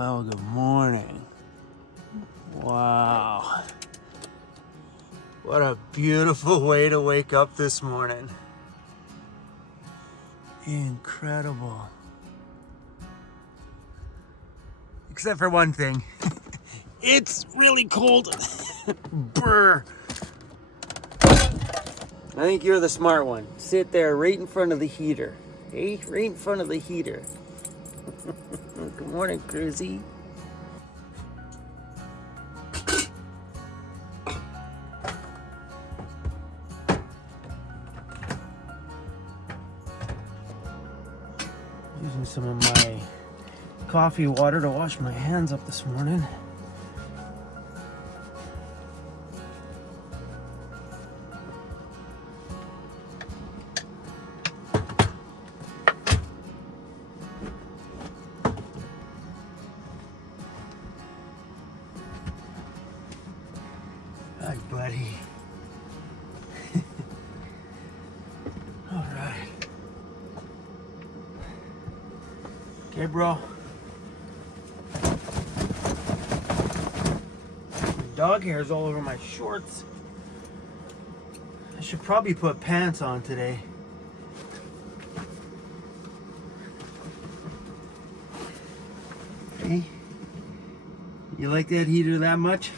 Well, good morning. Wow. What a beautiful way to wake up this morning. Incredible. Except for one thing. It's really cold. Brr. I think you're the smart one. Sit there right in front of the heater. Hey, right in front of the heater. Good morning, Cruzy. Using some of my coffee water to wash my hands up this morning. Hi, buddy. All right. Okay, bro. Dog hair's all over my shorts. I should probably put pants on today. Hey, you like that heater that much?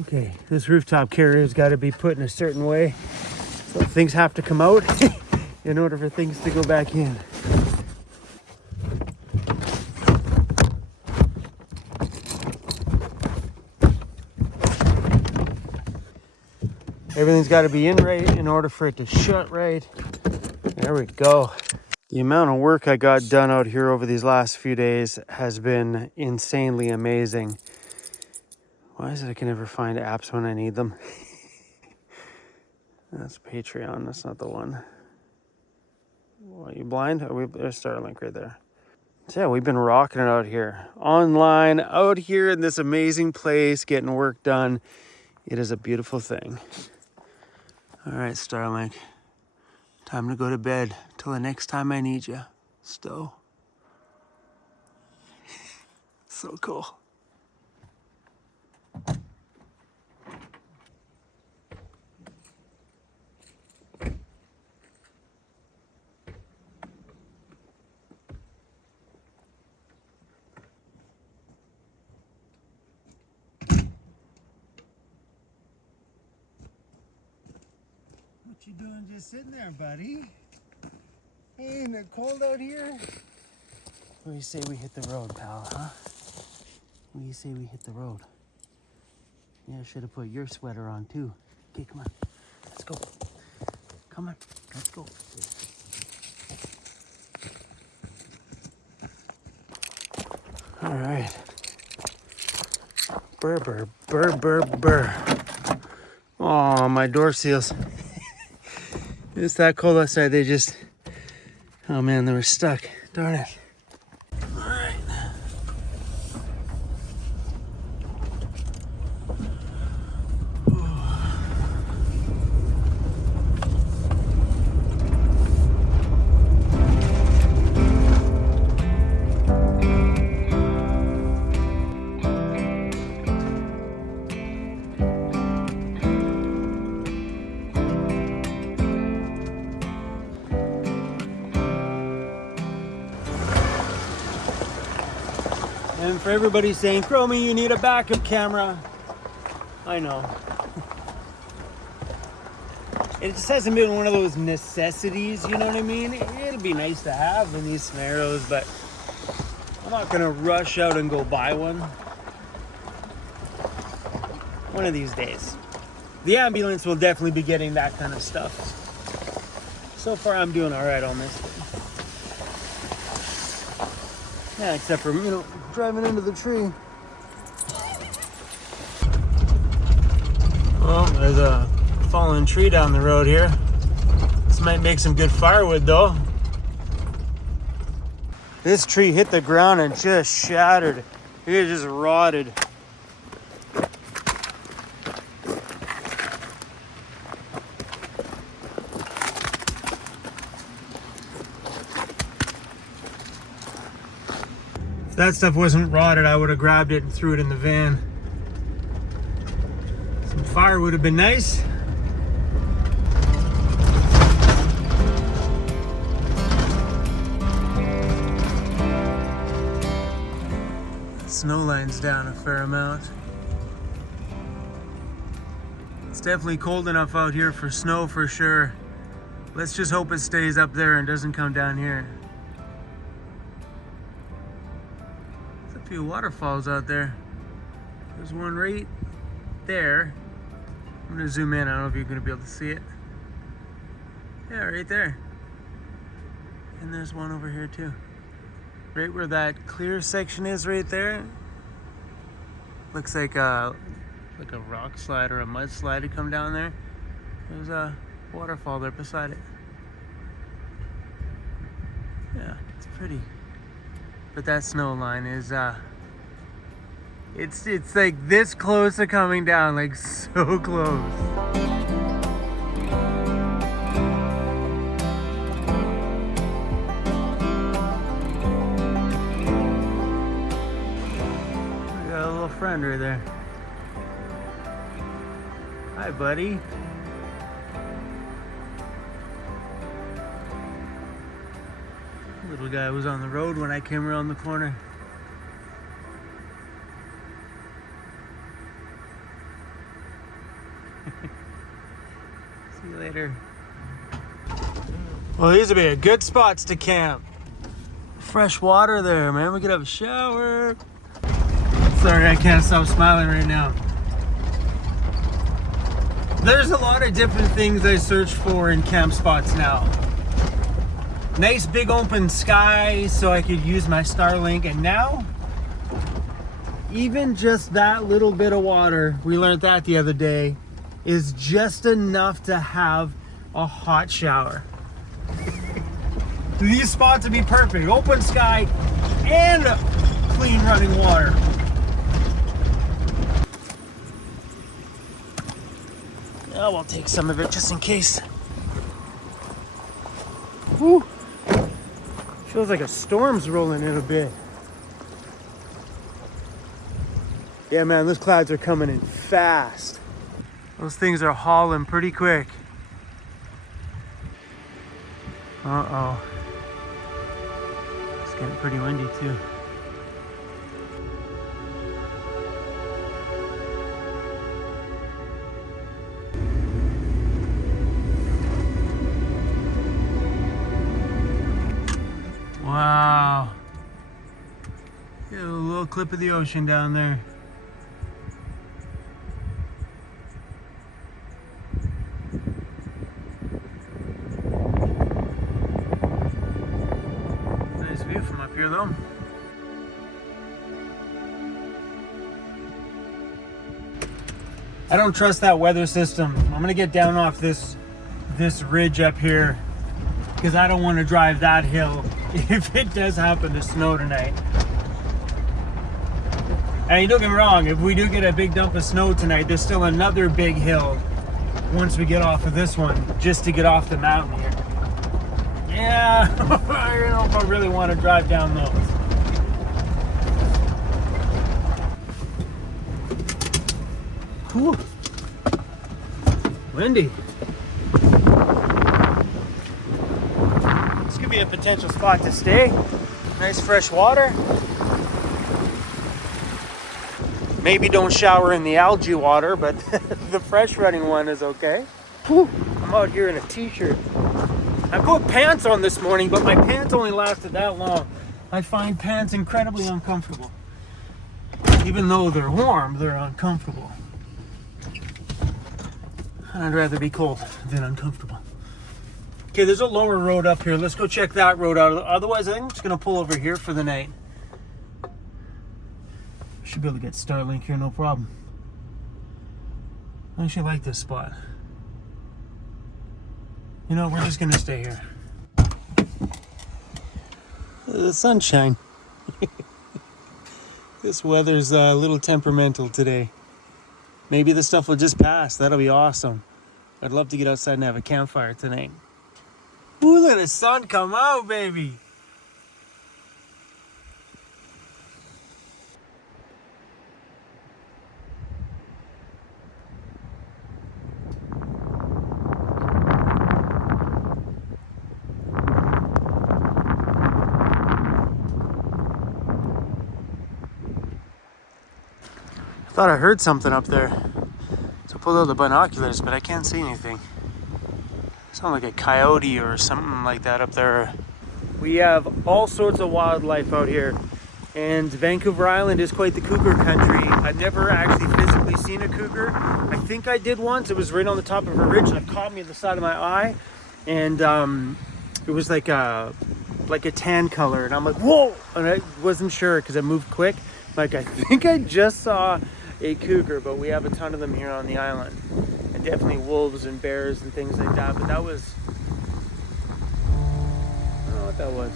Okay, this rooftop carrier's got to be put in a certain way, so things have to come out in order for things to go back in. Everything's got to be in right in order for it to shut right. There we go. The amount of work I got done out here over these last few days has been insanely amazing. Why is it I can never find apps when I need them? That's Patreon, that's not the one. Are you blind? There's Starlink right there. So yeah, we've been rocking it out here. Online, out here in this amazing place, getting work done. It is a beautiful thing. All right, Starlink. Time to go to bed. Till the next time I need you. Stowe. So cool. What you doing just sitting there, buddy? Hey, isn't it cold out here? What do you say we hit the road, pal, huh? What do you say we hit the road? Yeah, I should have put your sweater on too. Okay, come on. Let's go. Come on, let's go. All right. Burr, burr, burr, burr, burr. Oh, my door seals. It's that cold outside, they just, oh man, they were stuck. Darn it. All right. And for everybody saying, Chromie, you need a backup camera. I know. It just hasn't been one of those necessities, you know what I mean? It'll be nice to have in these scenarios, but I'm not gonna rush out and go buy one. One of these days. The ambulance will definitely be getting that kind of stuff. So far I'm doing all right on this thing. Yeah, except for, driving into the tree. Well, there's a fallen tree down the road here. This might make some good firewood though. This tree hit the ground and just shattered. It just rotted. If that stuff wasn't rotted, I would have grabbed it and threw it in the van. Some fire would have been nice. The snow line's down a fair amount. It's definitely cold enough out here for snow for sure. Let's just hope it stays up there and doesn't come down here. There's a few waterfalls out there. There's one right there. I'm gonna zoom in. I don't know if you're gonna be able to see it. Yeah, right there. And there's one over here too. Right where that clear section is right there. Looks like a rock slide or a mud slide to come down there. There's a waterfall there beside it. Yeah, it's pretty. But that snow line is it's like this close to coming down, like so close. We got a little friend right there. Hi, buddy. Little guy was on the road when I came around the corner. See you later. Well, these would be good spots to camp. Fresh water there, man. We could have a shower. Sorry, I can't stop smiling right now. There's a lot of different things I search for in camp spots now. Nice big open sky so I could use my Starlink, and now even just that little bit of water, we learned that the other day, is just enough to have a hot shower. These spots would be perfect. Open sky and clean running water. Oh, we'll take some of it just in case. Whew. Feels like a storm's rolling in a bit. Yeah, man, those clouds are coming in fast. Those things are hauling pretty quick. Uh-oh. It's getting pretty windy too. Wow. Get a little clip of the ocean down there. Nice view from up here though. I don't trust that weather system. I'm gonna get down off this ridge up here because I don't want to drive that hill if it does happen to snow tonight. And don't get me wrong, if we do get a big dump of snow tonight, there's still another big hill once we get off of this one, just to get off the mountain here. Yeah, I don't know if I really want to drive down those. Whew. Windy. This could be a potential spot to stay. Nice fresh water. Maybe don't shower in the algae water, but the fresh running one is okay. Whew. I'm I'm out here in a t-shirt. I put pants on this morning, but my pants only lasted that long. I find pants incredibly uncomfortable. Even though they're warm, they're uncomfortable. And I'd rather be cold than uncomfortable. Okay, there's a lower road up here. Let's go check that road out. Otherwise, I think I'm just gonna pull over here for the night. Should be able to get Starlink here, no problem. I actually like this spot. You know, we're just gonna stay here. The sunshine. This weather's a little temperamental today. Maybe the stuff will just pass. That'll be awesome. I'd love to get outside and have a campfire tonight. Ooh, look at the sun come out, baby. I thought I heard something up there. So I pulled out the binoculars, but I can't see anything. Sound like a coyote or something like that up there. We have all sorts of wildlife out here, and Vancouver Island is quite the cougar country. I've never actually physically seen a cougar. I think I did once. It was right on the top of a ridge and it caught me at the side of my eye, and it was like a tan color, and I'm like, whoa, and I wasn't sure because it moved quick. Like, I think I just saw a cougar, but we have a ton of them here on the island. And definitely wolves and bears and things like that. But that was, I don't know what that was.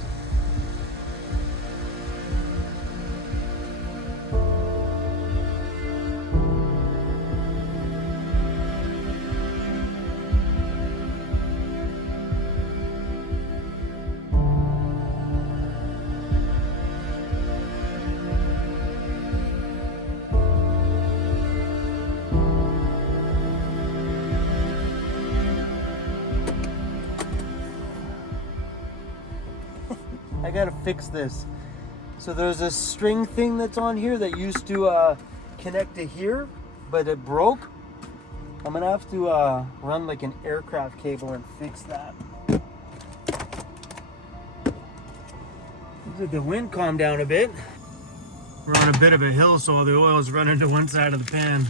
I gotta fix this. So there's a string thing that's on here that used to connect to here, but it broke. I'm gonna have to run like an aircraft cable and fix that. Looks like the wind calmed down a bit. We're on a bit of a hill, so all the oil is running to one side of the pan.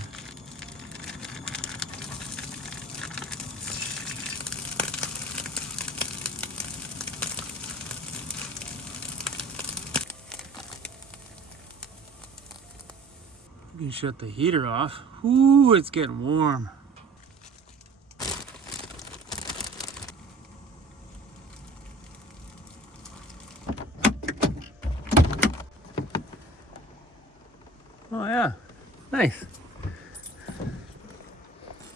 You can shut the heater off. Ooh, it's getting warm. Oh yeah, nice.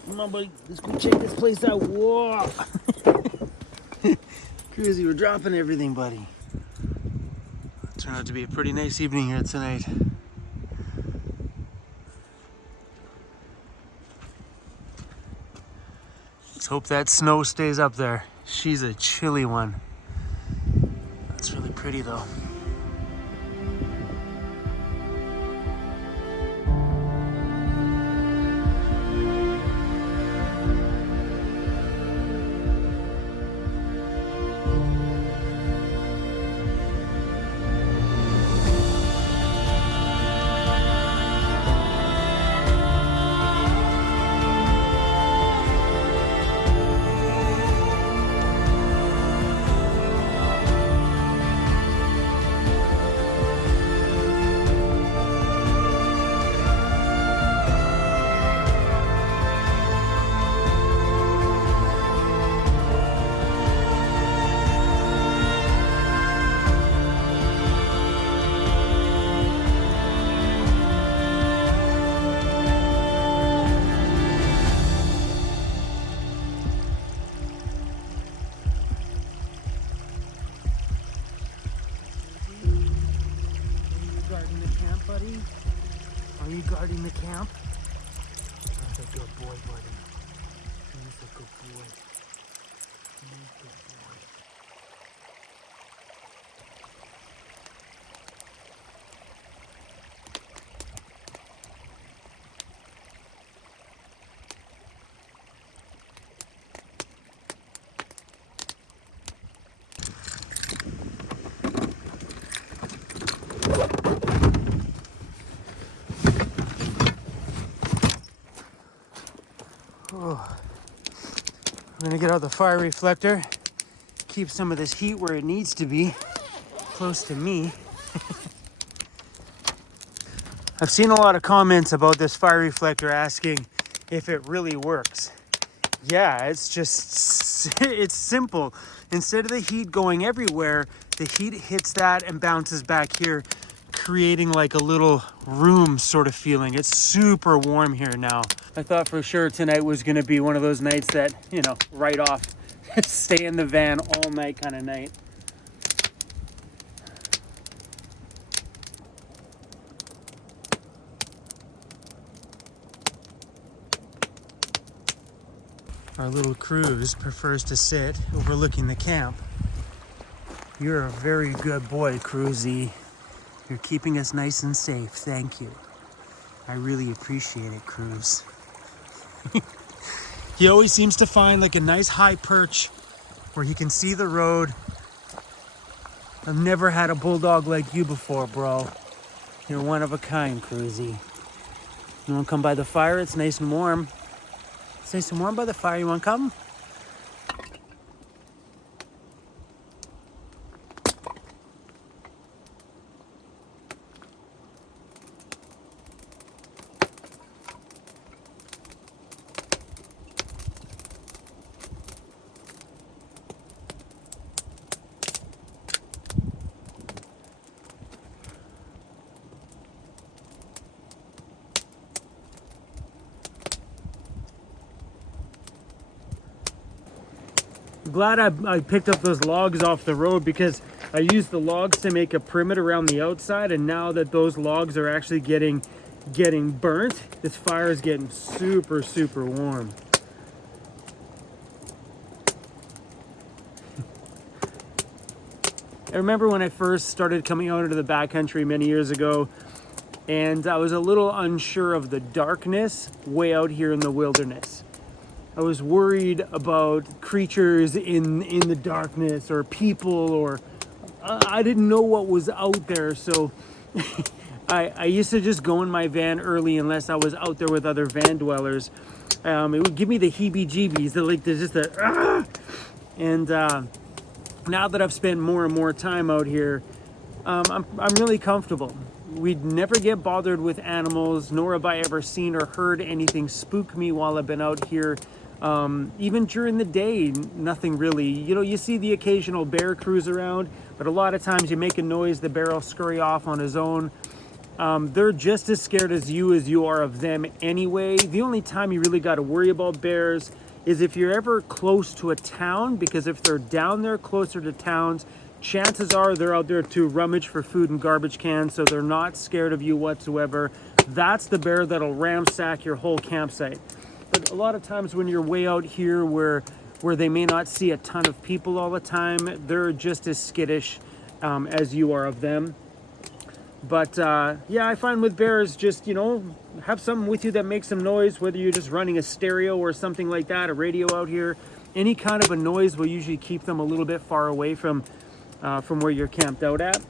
Come on, buddy, let's go check this place out. Whoa! Cruzy, we're dropping everything, buddy. It turned out to be a pretty nice evening here tonight. Let's hope that snow stays up there. She's a chilly one. That's really pretty though. Buddy? Are you guarding the camp? That's a good boy, buddy. That's a good boy. That's a good boy. Oh. I'm gonna get out the fire reflector, keep some of this heat where it needs to be, close to me. I've seen a lot of comments about this fire reflector asking if it really works. Yeah, it's just, it's simple. Instead of the heat going everywhere, the heat hits that and bounces back here, creating like a little room sort of feeling. It's super warm here now. I thought for sure tonight was gonna be one of those nights that, you know, right off, stay in the van all night kind of night. Our little cruise prefers to sit overlooking the camp. You're a very good boy, Cruisy. You're keeping us nice and safe. Thank you. I really appreciate it, Cruz. He always seems to find like a nice high perch where he can see the road. I've never had a bulldog like you before, bro. You're one of a kind, Cruisy. You want to come by the fire? It's nice and warm. It's nice and warm by the fire. You want to come? Glad I picked up those logs off the road because I used the logs to make a perimeter around the outside, and now that those logs are actually getting burnt, this fire is getting super warm. I remember when I first started coming out into the backcountry many years ago, and I was a little unsure of the darkness way out here in the wilderness. I was worried about creatures in the darkness or people, or I didn't know what was out there. So I used to just go in my van early unless I was out there with other van dwellers. It would give me the heebie-jeebies. And now that I've spent more and more time out here, I'm really comfortable. We'd never get bothered with animals, nor have I ever seen or heard anything spook me while I've been out here. Even during the day, nothing really. You know, you see the occasional bear cruise around, but a lot of times you make a noise, the bear will scurry off on his own. They're just as scared as you are of them anyway. The only time you really got to worry about bears is if you're ever close to a town, because if they're down there closer to towns, chances are they're out there to rummage for food and garbage cans, so they're not scared of you whatsoever. That's the bear that'll ransack your whole campsite. But a lot of times when you're way out here where they may not see a ton of people all the time, they're just as skittish as you are of them. But yeah, I find with bears, just, you know, have something with you that makes some noise, whether you're just running a stereo or something like that, a radio out here. Any kind of a noise will usually keep them a little bit far away from where you're camped out at.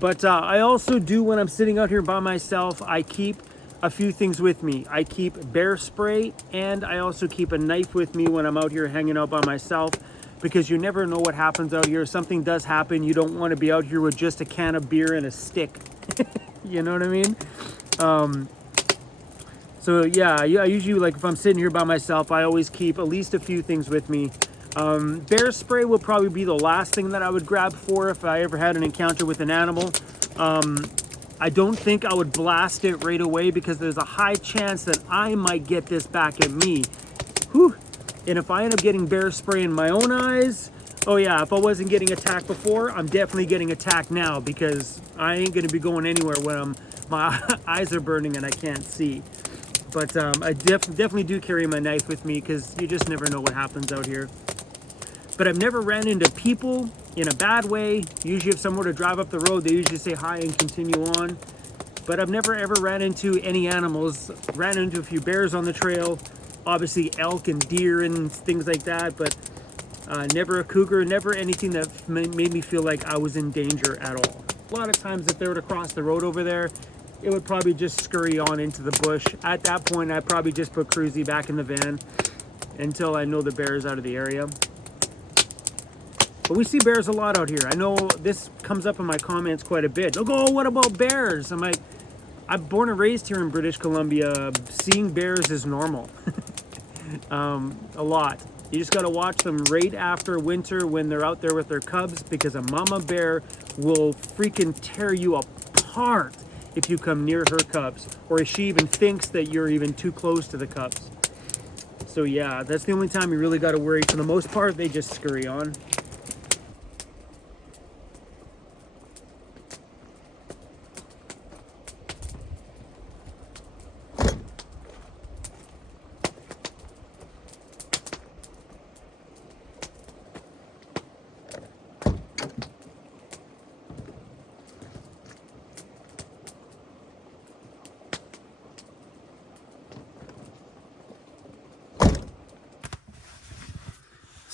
But I also do, when I'm sitting out here by myself, I keep a few things with me. I keep bear spray, and I also keep a knife with me when I'm out here hanging out by myself, because you never know what happens out here. Something does happen. You don't want to be out here with just a can of beer and a stick. You know what I mean? So yeah, I usually, like, if I'm sitting here by myself, I always keep at least a few things with me. Bear spray will probably be the last thing that I would grab for if I ever had an encounter with an animal. I don't think I would blast it right away, because there's a high chance that I might get this back at me. Whew. And if I end up getting bear spray in my own eyes, oh yeah, if I wasn't getting attacked before, I'm definitely getting attacked now, because I ain't gonna be going anywhere when my eyes are burning and I can't see. But I definitely do carry my knife with me, because you just never know what happens out here. But I've never ran into people in a bad way. Usually if someone were to drive up the road, they usually say hi and continue on. But I've never ever ran into any animals. Ran into a few bears on the trail, obviously elk and deer and things like that, but never a cougar, never anything that made me feel like I was in danger at all. A lot of times if they were to cross the road over there, it would probably just scurry on into the bush. At that point, I'd probably just put Cruzy back in the van until I know the bear's out of the area. But we see bears a lot out here. I know this comes up in my comments quite a bit. They'll go, oh, what about bears? I'm like, I'm born and raised here in British Columbia. Seeing bears is normal. A lot. You just got to watch them right after winter when they're out there with their cubs, because a mama bear will freaking tear you apart if you come near her cubs, or if she even thinks that you're even too close to the cubs. So yeah, that's the only time you really got to worry. For the most part, they just scurry on.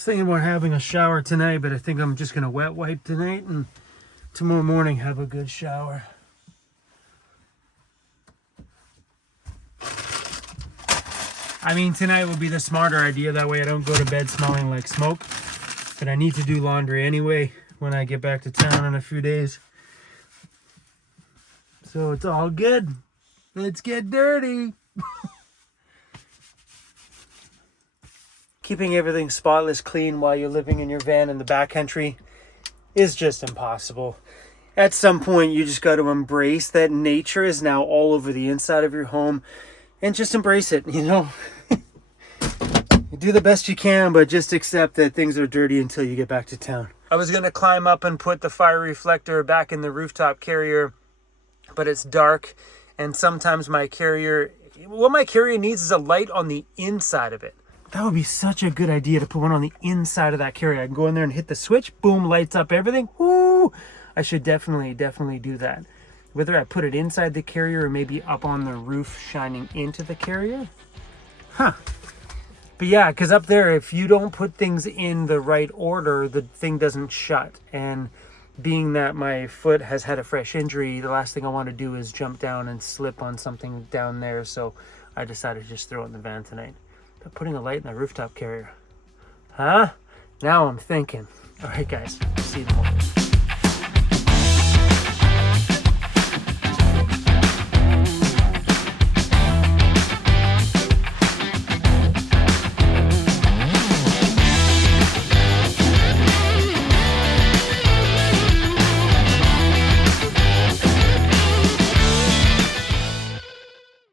Thinking about having a shower tonight, but I think I'm just gonna wet wipe tonight and tomorrow morning have a good shower. I mean, tonight would be the smarter idea, that way I don't go to bed smelling like smoke. But I need to do laundry anyway when I get back to town in a few days. So it's all good. Let's get dirty. Keeping everything spotless clean while you're living in your van in the backcountry is just impossible. At some point, you just got to embrace that nature is now all over the inside of your home and just embrace it, you know? You do the best you can, but just accept that things are dirty until you get back to town. I was going to climb up and put the fire reflector back in the rooftop carrier, but it's dark, and sometimes my carrier, what my carrier needs is a light on the inside of it. That would be such a good idea to put one on the inside of that carrier. I can go in there and hit the switch, boom, lights up everything. Woo! I should definitely do that. Whether I put it inside the carrier or maybe up on the roof shining into the carrier. Huh. But yeah, because up there, if you don't put things in the right order, the thing doesn't shut. And being that my foot has had a fresh injury, the last thing I want to do is jump down and slip on something down there. So I decided to just throw it in the van tonight. But putting a light in the rooftop carrier. Huh? Now I'm thinking. All right, guys. See you tomorrow.